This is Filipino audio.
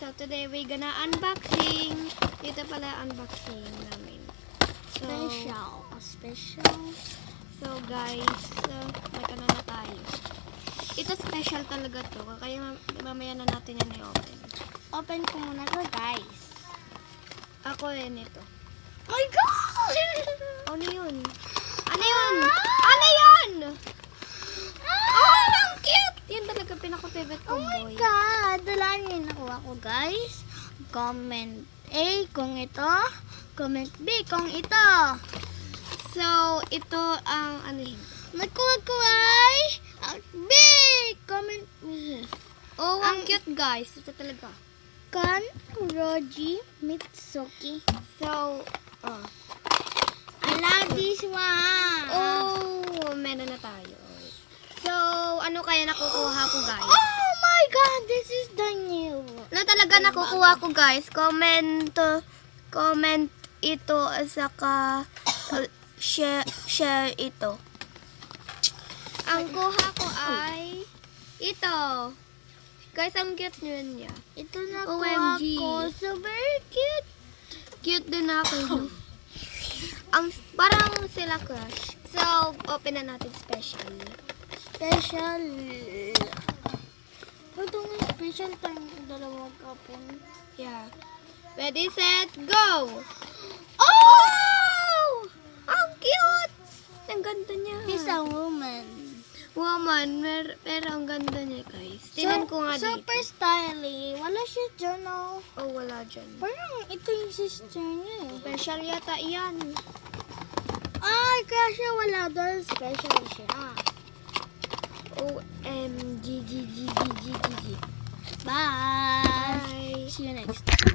So today we gonna unboxing. Ito pala unboxing namin. So, Special. So guys, may na tayo. Ito special talaga to. Kaya mamaya na natin yan i-open. Open ko muna to, guys. Ako nito. Oh my God! Ano yun? Ano yun? Ano yun? Oh, ang cute! Yan talaga pinaka-favorite ko, Oh my boy. God! Wala niyo yung nakuha ko, guys. Comment A kung ito. Comment B kung ito. So, ito ang ano yun? Nakuha ko ay B! Comment B. Oh, ang cute guys. Ito talaga. Kan Roji Mitsuki. So, I love this one. oh, meron na tayo. So, ano kaya nakukuha ko guys? Oh my God! This is the new. Ano talaga nakukuha ko guys? Comment ito at saka share ito. Ang kuha ko ay ito. Guys, ang cute yun niya. Ito nakuha OMG. ko. So very cute. Cute din ako. No? Parang sila crush. So, open na natin special. Special. Ito nga special time. Dalawang kapon. Yeah. Ready, set, go! Oh! Ang cute! Ang ganda niya. He's a woman. Woman, pero ang ganda niya, guys. Tingnan ko nga dito. Super stylish. Wala siya dyan, oh. Oh, wala dyan. Parang ito yung sister niya, eh. Special yata iyan. Ay, kaya siya wala doon. Special siya. OMG, G. Bye. Bye. See you next time.